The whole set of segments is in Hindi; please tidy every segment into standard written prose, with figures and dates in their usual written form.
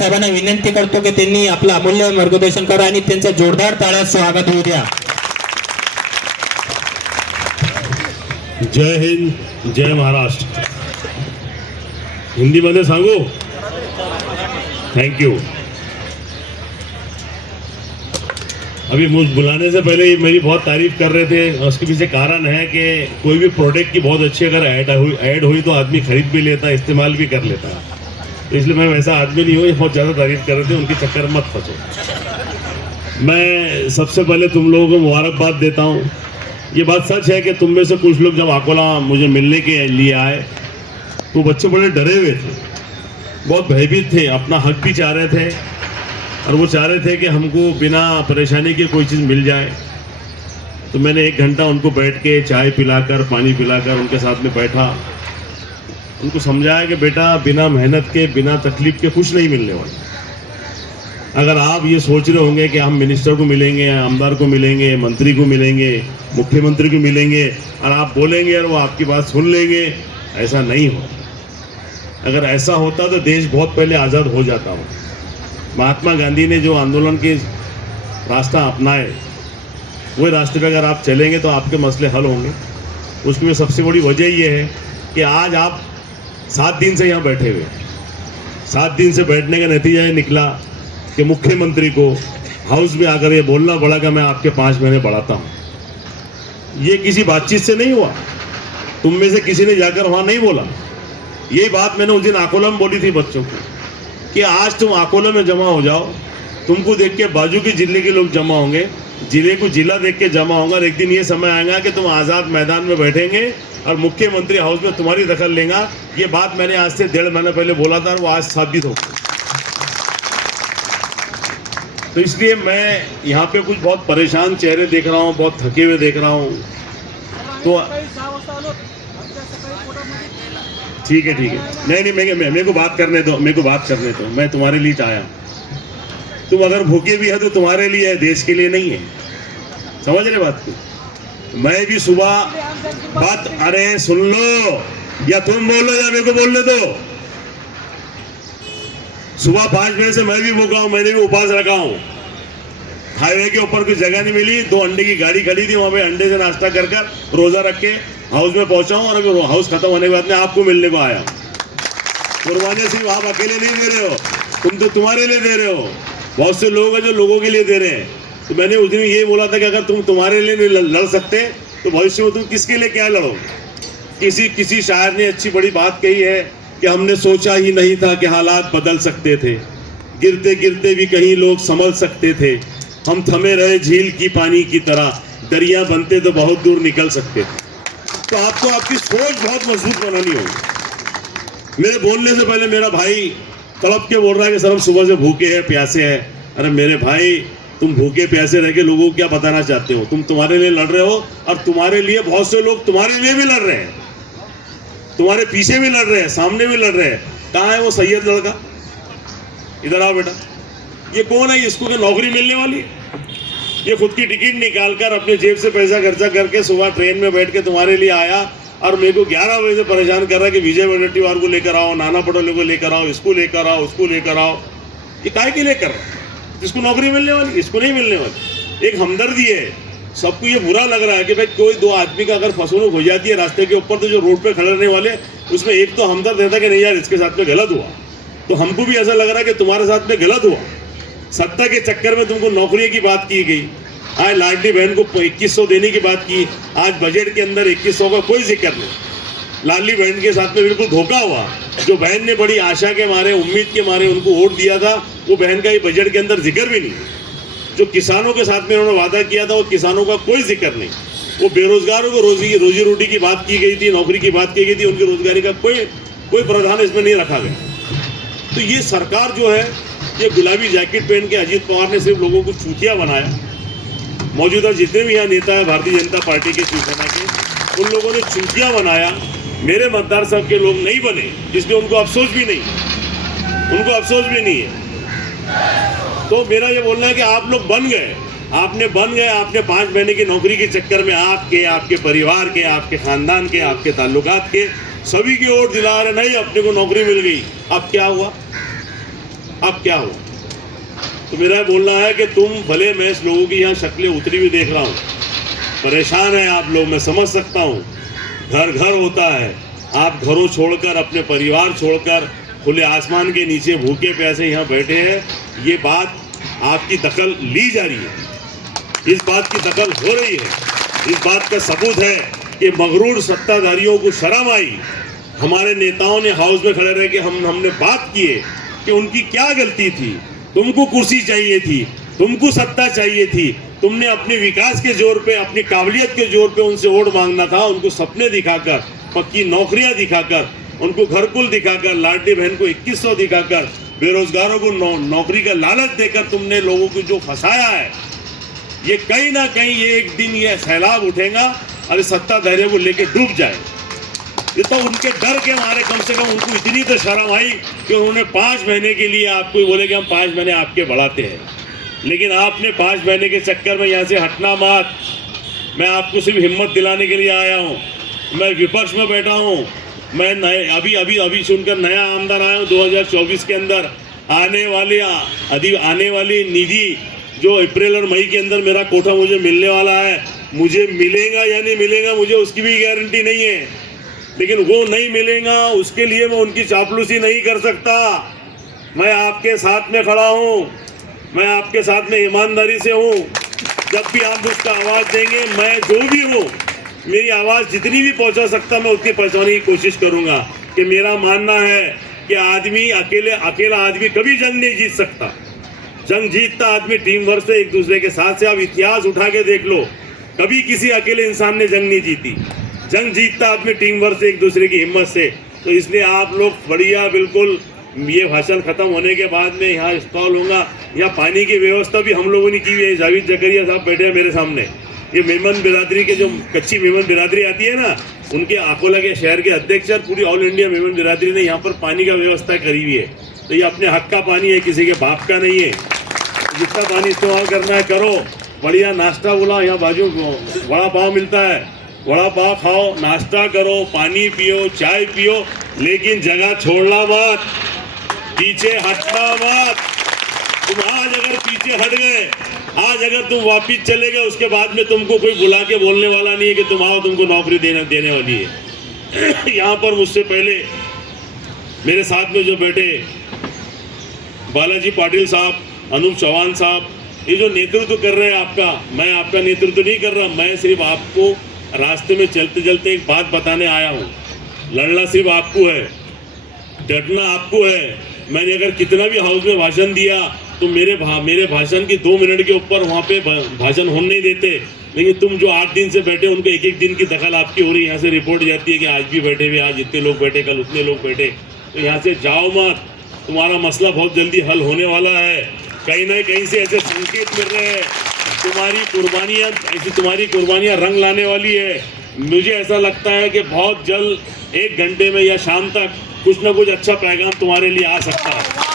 साहेबांना विनंती करतो की त्यांनी आपलं अमूल्य मार्गदर्शन करा आणि त्यांचं जोरदार टाळ्यात स्वागत होऊ द्या. जय हिंद, जय महाराष्ट्र. हिंदी मध्ये सांगू? Thank you. अभी मुझ बुलाने से पहले ही मेरी बहुत तारीफ कर रहे थे. उसके पीछे कारण है कि कोई भी प्रोडक्ट की बहुत अच्छी अगर ऐड हुई तो आदमी खरीद भी लेता, इस्तेमाल भी कर लेता. इसलिए मैं वैसा आदमी नहीं हूँ. बहुत ज़्यादा तारीफ कर रहे थे, उनके चक्कर में मत फंसो. मैं सबसे पहले तुम लोगों को मुबारकबाद देता हूँ. ये बात सच है कि तुम में से कुछ लोग जब अकोला मुझे मिलने के लिए आए तो बच्चे बड़े डरे हुए थे, बहुत भयभीत थे, अपना हक भी चाह रहे थे और वो चाह रहे थे कि हमको बिना परेशानी के कोई चीज़ मिल जाए. तो मैंने 1 घंटा उनको बैठ के चाय पिलाकर, पानी पिलाकर उनके साथ में बैठा, उनको समझाया कि बेटा बिना मेहनत के, बिना तकलीफ के कुछ नहीं मिलने वाला. अगर आप ये सोच रहे होंगे कि हम मिनिस्टर को मिलेंगे, आमदार को मिलेंगे, मंत्री को मिलेंगे, मुख्यमंत्री को मिलेंगे और आप बोलेंगे और वो आपकी बात सुन लेंगे, ऐसा नहीं होता. अगर ऐसा होता तो देश बहुत पहले आज़ाद हो जाता हो. महात्मा गांधी ने जो आंदोलन के रास्ता अपनाए, वो रास्ते पे अगर आप चलेंगे तो आपके मसले हल होंगे. उसकी में सबसे बड़ी वजह ये है कि आज आप 7 दिन से यहाँ बैठे हुए. 7 दिन से बैठने का नतीजा ये निकला कि मुख्यमंत्री को हाउस में आकर ये बोलना पड़ा कि मैं आपके 5 महीने बढ़ाता हूँ. ये किसी बातचीत से नहीं हुआ. तुम में से किसी ने जाकर वहाँ नहीं बोला. यही बात मैंने उस दिन अकोला में बोली थी बच्चों को कि आज तुम अकोला में जमा हो जाओ, तुमको देख के बाजू के जिले के लोग जमा होंगे, जिले को जिला देख के जमा होगा और एक दिन ये समय आएगा कि तुम आज़ाद मैदान में बैठेंगे और मुख्यमंत्री हाउस में तुम्हारी दखल लेगा. ये बात मैंने आज से 1.5 महीने पहले बोला था और वो आज साबित हो गई. तो इसलिए मैं यहाँ पे कुछ बहुत परेशान चेहरे देख रहा हूँ, बहुत थके हुए देख रहा हूँ. तो ठीक है. नहीं, मेरे को बात करने दो, मैं तुम्हारे लिए आया. तुम अगर भूखे भी है तो तुम्हारे लिए है, देश के लिए नहीं है. समझ रहे बात को? मैं भी सुबह बात, अरे सुन लो, या तुम बोलो या मेरे को बोलने दो. सुबह 5 बजे से मैं भी भूखा हूँ, मैंने भी उपवास रखा हूँ. हाईवे के ऊपर कोई जगह नहीं मिली, 2 अंडे की गाड़ी खड़ी थी, वहाँ पे अंडे से नाश्ता कर रोजा रख के हाउस में पहुंचा हूँ और अभी हाउस खत्म होने के बाद में आपको मिलने को आया. कुर्बानी सिर्फ आप अकेले नहीं दे रहे हो, तुम तो तुम्हारे लिए दे रहे हो. बहुत से लोग हैं जो लोगों के लिए दे रहे हैं. तो मैंने उस दिन ये बोला था कि अगर तुम तुम्हारे लिए नहीं लड़ सकते तो भविष्य में तुम किसके लिए क्या लड़ो. किसी शायर ने अच्छी बड़ी बात कही है कि हमने सोचा ही नहीं था कि हालात बदल सकते थे, गिरते गिरते भी कहीं लोग संभल सकते थे. हम थमे रहे झील की पानी की तरह, दरिया बनते तो बहुत दूर निकल सकते थे. तो आपको आपकी सोच बहुत मजबूत बनानी होगी. मेरे बोलने से पहले मेरा भाई तड़प के बोल रहा है कि सर हम सुबह से भूखे हैं, प्यासे हैं. अरे मेरे भाई, तुम भूखे प्यासे रह के लोगों को क्या बताना चाहते हो? तुम तुम्हारे लिए लड़ रहे हो और तुम्हारे लिए बहुत से लोग तुम्हारे लिए भी लड़ रहे हैं, तुम्हारे पीछे भी लड़ रहे हैं, सामने भी लड़ रहे हैं. कहाँ है वो सैयद लड़का? इधर आओ बेटा. ये कौन है? इसको क्या नौकरी मिलने वाली है? ये खुद की टिकट निकालकर अपने जेब से पैसा खर्चा करके सुबह ट्रेन में बैठ के तुम्हारे लिए आया और मेरे को 11 बजे से परेशान कर रहा है कि विजय वडेट्टीवार को लेकर आओ, नाना पटोले को लेकर आओ, इसको लेकर आओ, उसको लेकर आओ. ये काहे के लेकर? इसको नौकरी मिलने वाली, इसको नहीं मिलने वाली. एक हमदर्दी है. सबको ये बुरा लग रहा है कि भाई कोई 2 आदमी का अगर फसुनुक हो जाती है रास्ते के ऊपर तो जो रोड पे खड़े रहने वाले उसमें एक तो हमदर्द रहता कि नहीं यार इसके साथ में गलत हुआ. तो हमको भी ऐसा लग रहा है कि तुम्हारे साथ में गलत हुआ. सत्ता के चक्कर में तुमको नौकरी की बात की गई. आज लाडली बहन को 2100 देने की बात की. आज बजट के अंदर 2100 का कोई जिक्र नहीं. लाडली बहन के साथ में बिल्कुल धोखा हुआ. जो बहन ने बड़ी आशा के मारे, उम्मीद के मारे उनको वोट दिया था, वो बहन का ही बजट के अंदर जिक्र भी नहीं. जो किसानों के साथ में उन्होंने वादा किया था वो किसानों का कोई जिक्र नहीं. वो बेरोजगारों को रोजी रोटी की बात की गई थी, नौकरी की बात की गई थी, उनकी रोजगारी का कोई प्रावधान इसमें नहीं रखा गया. तो ये सरकार जो है, ये गुलाबी जैकेट पहन के अजीत पवार ने सिर्फ लोगों को चूतिया बनाया. मौजूदा जितने भी यहाँ नेता है भारतीय जनता पार्टी के, शिवसेना के, उन लोगों ने चूतिया बनाया. मेरे मतदार संघ के लोग नहीं बने, इसलिए उनको अफसोस भी नहीं है. तो मेरा ये बोलना है कि आप लोग बन गए. आपने 5 महीने की नौकरी के चक्कर में आपके परिवार के, आपके खानदान के, आपके ताल्लुकात के सभी की वोट दिला रहे. नहीं, अपने को नौकरी मिल गई. अब क्या हुआ? अब क्या हो? तो मेरा बोलना है कि तुम भले, मैं इस लोगों की यहाँ शक्लें उतरी हुई देख रहा हूँ, परेशान है आप लोग, मैं समझ सकता हूँ। घर घर होता है, आप घरों छोड़कर, अपने परिवार छोड़कर खुले आसमान के नीचे भूखे प्यासे यहाँ बैठे हैं। ये बात आपकी दखल ली जा रही है, इस बात की दखल हो रही है। इस बात का सबूत है कि मगरूर सत्ताधारियों को शर्म आई। हमारे नेताओं ने हाउस में खड़े रह के हमने बात किए कि उनकी क्या गलती थी। तुमको कुर्सी चाहिए थी, तुमको सत्ता चाहिए थी, तुमने अपने विकास के जोर पे, अपनी काबिलियत के जोर पे उनसे वोट मांगना था। उनको सपने दिखाकर, पक्की नौकरियां दिखाकर, उनको घरकुल दिखाकर, लाडली बहन को 2100 दिखाकर, बेरोजगारों को नौकरी का लालच देकर तुमने लोगों को जो फंसाया है, ये कहीं ना कहीं ये एक दिन ये सैलाब उठेगा और सत्ताधारियों को लेके डूब जाए। ये तो उनके डर के मारे, कम से कम उनको इतनी तो शर्म आई कि उन्होंने 5 महीने के लिए आपको बोले कि हम 5 महीने आपके बढ़ाते हैं। लेकिन आपने 5 महीने के चक्कर में यहाँ से हटना मत। मैं आपको सिर्फ हिम्मत दिलाने के लिए आया हूँ। मैं विपक्ष में बैठा हूँ। मैं अभी सुनकर नया आमदार आया हूँ। 2024 के अंदर आने वाली निधि जो अप्रैल और मई के अंदर मेरा कोटा मुझे मिलने वाला है, मुझे मिलेगा या नहीं मिलेगा मुझे उसकी भी गारंटी नहीं है। लेकिन वो नहीं मिलेगा, उसके लिए मैं उनकी चापलूसी नहीं कर सकता। मैं आपके साथ में खड़ा हूँ, मैं आपके साथ में ईमानदारी से हूँ। जब भी आप उसका आवाज़ देंगे, मैं जो भी हूँ, मेरी आवाज़ जितनी भी पहुँचा सकता मैं उतनी पहुँचाने की कोशिश करूँगा। कि मेरा मानना है कि आदमी अकेला आदमी कभी जंग नहीं जीत सकता। जंग जीतता आदमी टीम वर्क से, एक दूसरे के साथ से। आप इतिहास उठा के देख लो, कभी किसी अकेले इंसान ने जंग नहीं जीती। जंग जीतता आदमी टीम वर्क से, एक दूसरे की हिम्मत से। तो इसलिए आप लोग बढ़िया, बिल्कुल ये भाषण खत्म होने के बाद में यहाँ स्टॉल होगा। यहाँ पानी की व्यवस्था भी हम लोगों ने की हुई है। जावेद जकरिया साहब बैठे हैं मेरे सामने। ये मेमन बिरादरी के, जो कच्ची मेमन बिरादरी आती है ना, उनके अकोला के शहर के अध्यक्ष और पूरी ऑल इंडिया मेमन बिरादरी ने यहाँ पर पानी का व्यवस्था करी हुई है। तो ये अपने हक का पानी है, किसी के बाप का नहीं है। जितना पानी इस्तेमाल करना है करो। बढ़िया नाश्ता बोला, यहाँ बाजू वड़ा पाव मिलता है, वड़ा पाव खाओ, नाश्ता करो, पानी पियो, चाय पियो, लेकिन जगह छोड़ना मत, पीछे हटना मत। तुम आज अगर पीछे हट गए, आज अगर तुम वापिस चले गए, उसके बाद में तुमको कोई बुला के बोलने वाला नहीं है कि तुम आओ, तुमको नौकरी देने वाली है। यहाँ पर मुझसे पहले मेरे साथ में जो बैठे बालाजी पाटिल साहब, अनूप चौहान साहब, ये जो नेतृत्व कर रहे हैं आपका, मैं आपका नेतृत्व नहीं कर रहा। मैं सिर्फ आपको रास्ते में चलते चलते एक बात बताने आया हूँ। लड़ना सिर्फ आपको है, डटना आपको है। मैंने अगर कितना भी हाउस में भाषण दिया तो मेरे भाषण की 2 मिनट के ऊपर वहाँ पे भाषण होने नहीं देते। लेकिन तुम जो 8 दिन से बैठे, उनको एक दिन की दखल आपकी हो रही है। यहाँ से रिपोर्ट जाती है कि आज भी बैठे हुए, आज इतने लोग बैठे, कल उतने लोग बैठे। तो यहाँ से जाओ मत, तुम्हारा मसला बहुत जल्दी हल होने वाला है। कहीं ना कहीं से ऐसे संकेत मिल रहे हैं, तुम्हारी कुर्बानियाँ रंग लाने वाली है। मुझे ऐसा लगता है कि बहुत जल्द 1 घंटे में या शाम तक कुछ ना कुछ अच्छा पैगाम तुम्हारे लिए आ सकता है।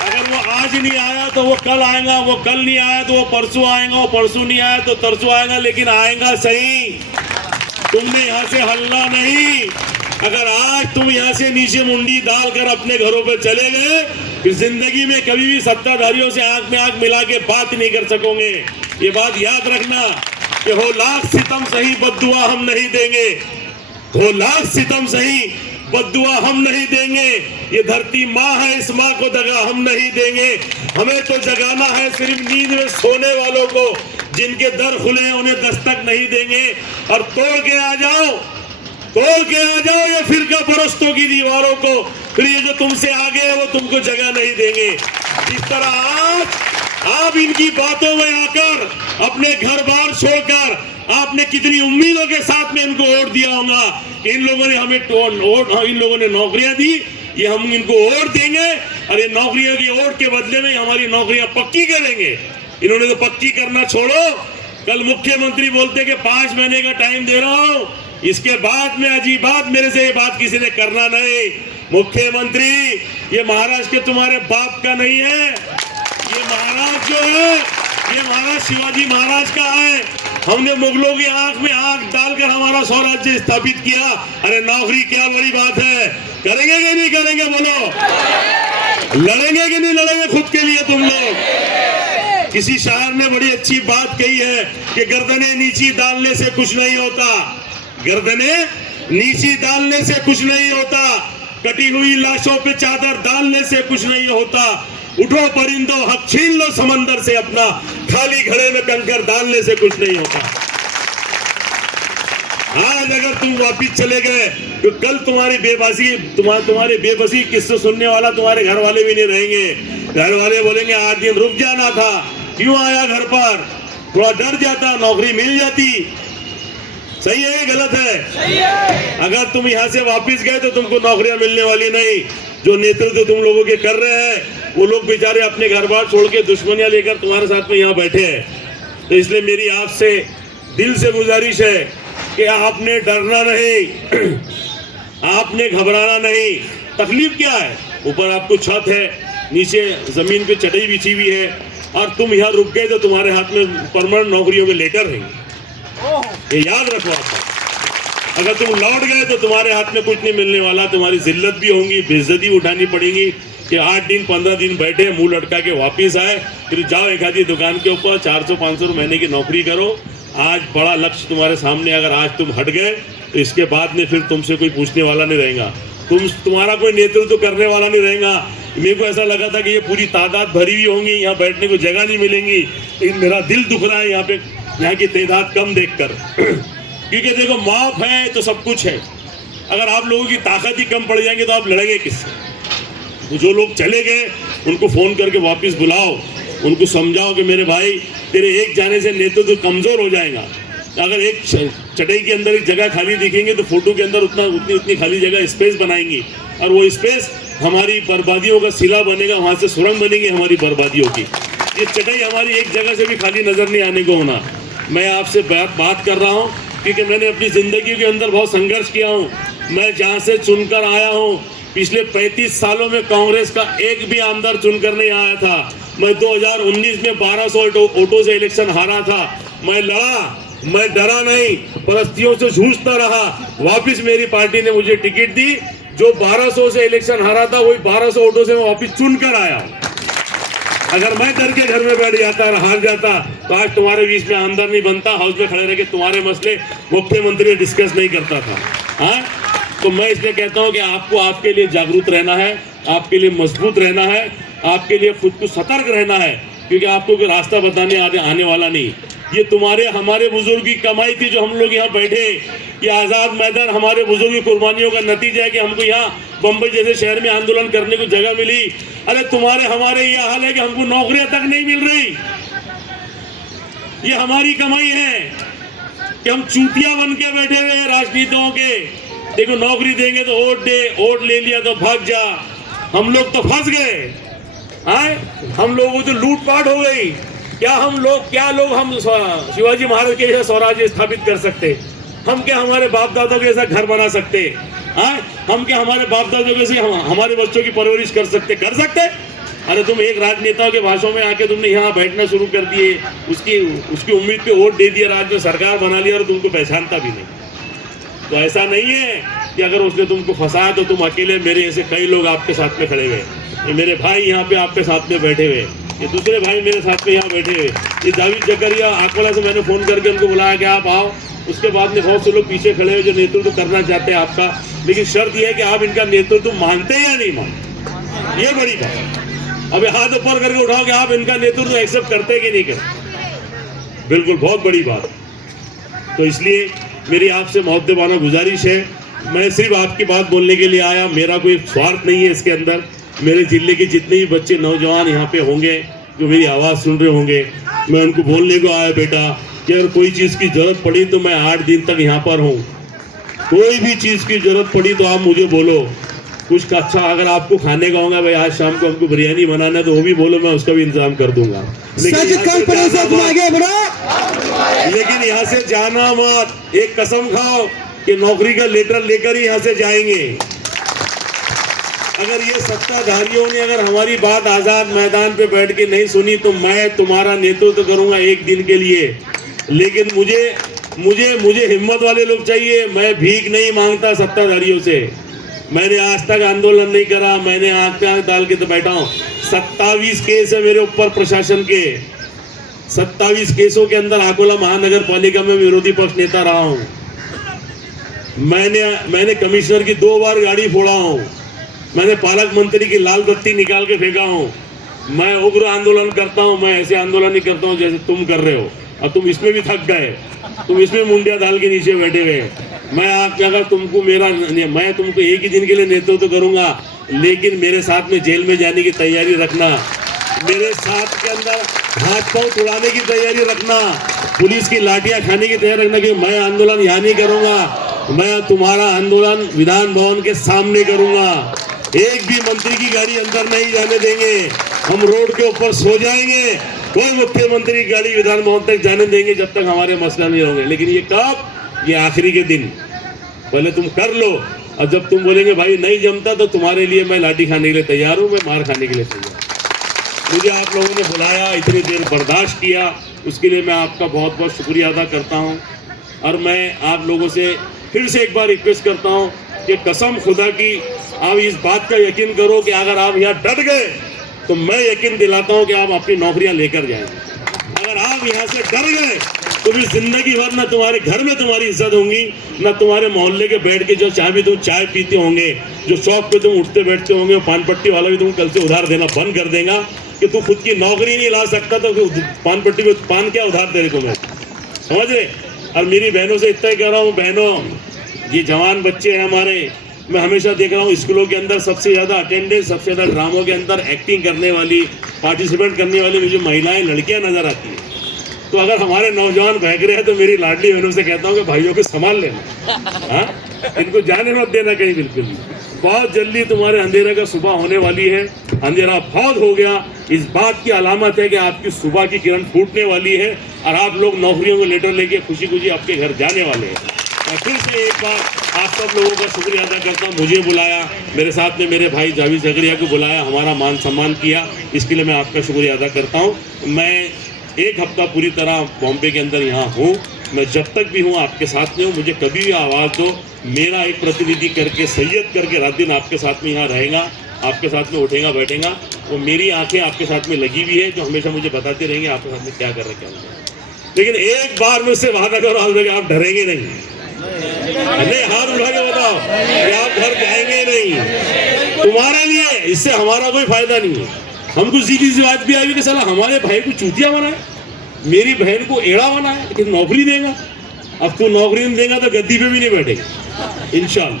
अगर वो आज नहीं आया तो वो कल आएगा, वो कल नहीं आया तो वो परसों आएगा, वो परसों नहीं आया तो तरसों आएगा, लेकिन आएगा सही। तुमने यहाँ से हलना नहीं। अगर आज तुम यहाँ से नीचे मुंडी डालकर अपने घरों पे चले गए, फिर जिंदगी में कभी भी सत्ताधारियों से आंख में आंख मिला के बात नहीं कर सकोगे। ये बात याद रखना कि हो लाख सितम सही, बद्दुआ हम नहीं देंगे। हो लाख सितम सही, बद्दुआ हम नहीं देंगे। ये धरती माँ है, इस माँ को दगा हम नहीं देंगे। हमें तो जगाना है सिर्फ नींद में सोने वालों को, जिनके दर खुले हैं उन्हें दस्तक नहीं देंगे। और तोड़ के आ जाओ ये फिरका परस्तों की दीवारों को, फिर ये जो तुमसे आगे है वो तुमको जगह नहीं देंगे। इस तरह आज आप इनकी बातों में आकर अपने घर बार छोड़कर, आपने कितनी उम्मीदों के साथ में इनको वोट दिया होगा कि इन लोगों ने हमें इन लोगों ने नौकरियां दी, ये हम इनको वोट देंगे और ये नौकरियों की वोट के बदले में हमारी नौकरियां पक्की करेंगे। इन्होंने तो पक्की करना छोड़ो। कल मुख्यमंत्री बोलते कि 5 महीने का टाइम दे रहा हूं, इसके बाद में अजीब बात, मेरे से ये बात किसी ने करना नहीं। मुख्यमंत्री, ये महाराष्ट्र के तुम्हारे बाप का नहीं है। ये महाराज जो है, ये महाराज शिवाजी महाराज का है। हमने मुगलों की आंख में आंख डालकर हमारा स्वराज्य स्थापित किया। अरे नौकरी क्या बड़ी बात है, करेंगे कि नहीं करेंगे बोलो। लड़ेंगे कि नहीं लड़ेंगे खुद के लिए तुम लोग? किसी शायर ने बड़ी अच्छी बात कही है कि गर्दनें नीची डालने से कुछ नहीं होता, गर्दनें नीची डालने से कुछ नहीं होता, कटी हुई लाशों पे चादर डालने से कुछ नहीं होता, उठो परिंदों हक छीन लो समंदर से अपना, खाली घड़े में कंकर डालने से कुछ नहीं होता। आज अगर तुम वापिस चले गए तो कल तुम्हारी बेबसी तुम्हारे बेबसी किस्से सुनने वाला तुम्हारे घर वाले भी नहीं रहेंगे। घर वाले बोलेंगे 8 दिन रुक जाना था, क्यों आया घर पर, थोड़ा डर जाता, नौकरी मिल जाती। सही है गलत है? सही है। अगर तुम यहाँ से वापिस गए तो तुमको नौकरियां मिलने वाली नहीं। जो नेतृत्व तुम लोगों के कर रहे हैं वो लोग बेचारे अपने घर बार छोड़ के दुश्मनियां लेकर तुम्हारे साथ में यहाँ बैठे हैं। तो इसलिए मेरी आपसे दिल से गुजारिश है कि आपने डरना नहीं, आपने घबराना नहीं। तकलीफ क्या है? ऊपर आपको छत है, नीचे जमीन पे चटाई बिछी हुई है, और तुम यहाँ रुक गए तो तुम्हारे हाथ में परमानेंट नौकरियों के लेटर हैं। ये याद रखो आप। अगर तुम लौट गए तो तुम्हारे हाथ में कुछ नहीं मिलने वाला, तुम्हारी जिल्लत भी होंगी, बेइज्जती उठानी पड़ेगी कि 8 दिन 15 दिन बैठे मुंह लटका के वापिस आए। फिर जाओ एक आधी दुकान के ऊपर 400-500 महीने की नौकरी करो। आज बड़ा लक्ष्य तुम्हारे सामने, अगर आज तुम हट गए तो इसके बाद में फिर तुमसे कोई पूछने वाला नहीं रहेगा, तुम्हारा कोई नेतृत्व करने वाला नहीं रहेगा। मेरे को ऐसा लगा था कि ये पूरी तादाद भरी हुई होंगी, यहाँ बैठने को जगह नहीं मिलेंगी, लेकिन मेरा दिल दुख रहा है यहाँ की तादाद कम देखकर। क्योंकि देखो माफ है तो सब कुछ है। अगर आप लोगों की ताकत ही कम पड़ जाएंगे तो आप लड़ेंगे किससे? तो जो लोग चले गए उनको फोन करके वापस बुलाओ, उनको समझाओ कि मेरे भाई तेरे एक जाने से नेतृत्व कमजोर हो जाएगा। अगर एक चटाई के अंदर एक जगह खाली दिखेंगे तो फोटो के अंदर उतनी खाली जगह स्पेस बनाएंगी, और वो स्पेस हमारी बर्बादियों का सिला बनेगा, वहां से सुरंग बनेगी हमारी बर्बादियों की। ये चटाई हमारी एक जगह से भी खाली नजर नहीं आने को होना। मैं आपसे बात कर रहा हूँ क्योंकि मैंने अपनी जिंदगी के अंदर बहुत संघर्ष किया हूँ। मैं जहाँ से चुनकर आया हूँ, पिछले 35 सालों में कांग्रेस का एक भी आमदार चुनकर नहीं आया था। मैं 2019 में 1200 वोटों से इलेक्शन हारा था। मैं लड़ा, मैं डरा नहीं, परिस्थितियों से जूझता रहा। वापिस मेरी पार्टी ने मुझे टिकट दी। जो 1200 से इलेक्शन हारा था वही 1200 वोटों से मैं वापिस चुनकर आया। अगर मैं डर के घर में बैठ जाता और हार जाता तो आज तुम्हारे बीच में आमदार नहीं बनता, हाउस में खड़े रह के तुम्हारे मसले मुख्यमंत्री डिस्कस नहीं करता था। हाँ, तो मैं इसलिए कहता हूँ कि आपको आपके लिए जागरूक रहना है, आपके लिए मजबूत रहना है, आपके लिए खुद को सतर्क रहना है, क्योंकि आपको कोई रास्ता बताने आने वाला नहीं। ये हमारे बुजुर्ग की कमाई थी जो हम लोग यहाँ बैठे। ये आज़ाद मैदान हमारे बुजुर्ग की कुर्बानियों का नतीजा है कि हमको यहाँ बम्बई जैसे शहर में आंदोलन करने को जगह मिली। अरे हमारे ये हाल है कि हमको नौकरियां तक नहीं मिल रही। ये हमारी कमाई है कि हम चूतिया बन के बैठे हुए हैं राजनीतियों के। देखो नौकरी देंगे तो वोट दे, वोट ले लिया तो भाग जा। हम लोग तो फंस गए। हम लोगों को तो लूटपाट हो गई। क्या लोग हम शिवाजी महाराज के जैसा स्वराज्य स्थापित कर सकते? हम क्या हमारे बाप दादा के जैसा घर बना सकते? हम क्या हमारे बाप दादा के जैसे हमारे बच्चों की परवरिश कर सकते? अरे तुम एक राजनेताओं के भाषण में आके तुमने यहाँ बैठना शुरू कर दिए, उसकी उम्मीद पे वोट दे दिया, राज्य में सरकार बना लिया और तुमको पहचानता भी नहीं। तो ऐसा नहीं है कि अगर उसने तुमको फंसाया तो तुम अकेले। मेरे ऐसे कई लोग आपके साथ में खड़े हुए, ये मेरे भाई यहाँ पे आपके साथ में बैठे हुए, ये दूसरे भाई मेरे साथ में यहाँ बैठे हुए। ये जावेद जकरिया आकोला से मैंने फोन करके उनको बुलाया कि आप आओ। उसके बाद में बहुत से लोग पीछे खड़े हुए जो नेतृत्व करना चाहते हैं आपका, लेकिन शर्त यह है कि आप इनका नेतृत्व मानते हैं या नहीं मानते। ये बड़ी बात। अब हाथ ऊपर करके उठाओ कि आप इनका नेतृत्व एक्सेप्ट करते हैं कि नहीं करते। बिल्कुल, बहुत बड़ी बात। तो इसलिए मेरी आपसे मुद्देबाना गुजारिश है, मैं सिर्फ आपकी बात बोलने के लिए आया, मेरा कोई स्वार्थ नहीं है इसके अंदर। मेरे जिले के जितने भी बच्चे नौजवान यहाँ पे होंगे जो मेरी आवाज़ सुन रहे होंगे, मैं उनको बोलने को आया बेटा कि अगर कोई चीज़ की जरूरत पड़ी तो मैं 8 दिन तक यहाँ पर हूँ। कोई भी चीज़ की जरूरत पड़ी तो आप मुझे बोलो। कुछ अच्छा अगर आपको खाने का होगा, भाई आज शाम को हमको बिरयानी बनाना है तो वो भी बोलो, मैं उसका भी इंतजाम कर दूंगा। लेकिन यहाँ से जाना मत। एक कसम खाओ कि नौकरी का लेटर लेकर ही यहाँ से जाएंगे। अगर ये सत्ताधारियों ने अगर हमारी बात आजाद मैदान पे बैठ के नहीं सुनी तो मैं तुम्हारा नेतृत्व करूंगा एक दिन के लिए। लेकिन मुझे हिम्मत वाले लोग चाहिए। मैं भीख नहीं मांगता सत्ताधारियों से। मैंने आज तक आंदोलन नहीं करा, मैंने आंख पे आंख डाल के तो बैठा हूं। 27 केस है मेरे ऊपर प्रशासन के। 27 केसों के अंदर अकोला महानगर पालिका में विरोधी पक्ष नेता रहा हूं। मैंने कमिश्नर की 2 बार गाड़ी फोड़ा हूं। मैंने पालक मंत्री की लाल बत्ती निकाल के फेंका हूं। मैं उग्र आंदोलन करता हूं। मैं ऐसे आंदोलन नहीं करता हूं जैसे तुम कर रहे हो, और तुम इसमें भी थक गए। तुम इसमें मुंडिया दाल के नीचे बैठे हुए। मैं आप अगर तुमको मैं तुमको एक ही दिन के लिए नेतृत्व तो करूंगा, लेकिन मेरे साथ में जेल में जाने की तैयारी रखना, मेरे साथ के अंदर हाथ पांव तुड़ाने की तैयारी रखना, पुलिस की लाठियां खाने की तैयारी रखना, कि मैं आंदोलन यहाँ नहीं करूंगा, मैं तुम्हारा आंदोलन विधान भवन के सामने करूंगा। एक भी मंत्री की गाड़ी अंदर नहीं जाने देंगे। हम रोड के ऊपर सो जाएंगे, कोई मुख्यमंत्री की गाड़ी विधान भवन तक जाने देंगे जब तक हमारे मसला नहीं होंगे। लेकिन ये कब? ये आखिरी के दिन। पहले तुम कर लो, और जब तुम बोलेंगे भाई नहीं जमता, तो तुम्हारे लिए मैं लाठी खाने के लिए तैयार हूं, मैं मार खाने के लिए तैयार। मुझे आप लोगों ने बुलाया, इतनी देर बर्दाश्त किया, उसके लिए मैं आपका बहुत बहुत शुक्रिया अदा करता हूं। और मैं आप लोगों से फिर से एक बार रिक्वेस्ट करता हूं कि कसम खुदा की आप इस बात का यकीन करो कि अगर आप यहाँ डट गए तो मैं यकीन दिलाता हूं कि आप अपनी नौकरियां लेकर जाएंगे। अगर आप यहाँ से डर गए तो भी जिंदगी भर ना तुम्हारे घर में तुम्हारी इज्जत होगी, ना तुम्हारे मोहल्ले के बैठ के जो चाय भी तुम चाय पीते होंगे, जो चौक पे तुम उठते बैठते होंगे, पान पट्टी वाला भी तुम कल से उधार देना बंद कर देगा कि तू खुद की नौकरी नहीं ला सकता तो पान पट्टी में पान क्या उधार तेरे को मैं, समझ रहे। और मेरी बहनों से इतना ही कह रहा हूँ, बहनों ये जवान बच्चे हैं हमारे, मैं हमेशा देख रहा हूँ स्कूलों के अंदर सबसे ज़्यादा अटेंडेंस, सबसे ज़्यादा ड्रामों के अंदर एक्टिंग करने वाली, पार्टिसिपेट करने वाली मुझे महिलाएं लड़कियां नजर आती हैं। तो अगर हमारे नौजवान बहक रहे हैं तो मेरी लाडली बहनों से कहता हूँ कि भाइयों को संभाल लेना, हाँ, इनको जाने मत देना कहीं बिल्कुल भी। बहुत जल्दी तुम्हारे अंधेरे का सुबह होने वाली है। अंधेरा बहुत हो गया, इस बात की अलामत है कि आपकी सुबह की किरण फूटने वाली है और आप लोग नौकरियों को लेटर लेके खुशी खुशी आपके घर जाने वाले हैं। मैं फिर से एक बार आप सब लोगों का शुक्रिया अदा करता हूँ। मुझे बुलाया, मेरे साथ में मेरे भाई जावेद जकरिया को बुलाया, हमारा मान सम्मान किया, इसके लिए मैं आपका शुक्रिया अदा करता हूँ। मैं 1 हफ्ता पूरी तरह बॉम्बे के अंदर यहाँ हूँ। मैं जब तक भी हूँ आपके साथ में हूँ। मुझे कभी भी आवाज़ दो, मेरा एक प्रतिनिधि करके सैयद करके रात दिन आपके साथ में यहाँ रहेगा, आपके साथ में उठेगा बैठेगा। वो मेरी आंखें आपके साथ में लगी हुई है, जो हमेशा मुझे बताते रहेंगे आपके साथ में क्या कर रहे क्या नहीं। लेकिन एक बार मुझसे वादा करो आज तक आप डरेंगे नहीं, नहीं हाथ उठा के बताओ कि आप घर जाएंगे नहीं। तुम्हारे लिए इससे हमारा कोई फायदा नहीं है। हमको सीधी सी बात भी आई कि साला हमारे भाई को चूतिया बनाए, मेरी बहन को एड़ा बनाए, लेकिन नौकरी देगा। अब तू नौकरी नहीं देगा तो गद्दी पे भी नहीं बैठेगा इंशाल्लाह।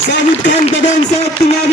साबित खान बदन साहब तुम्हारे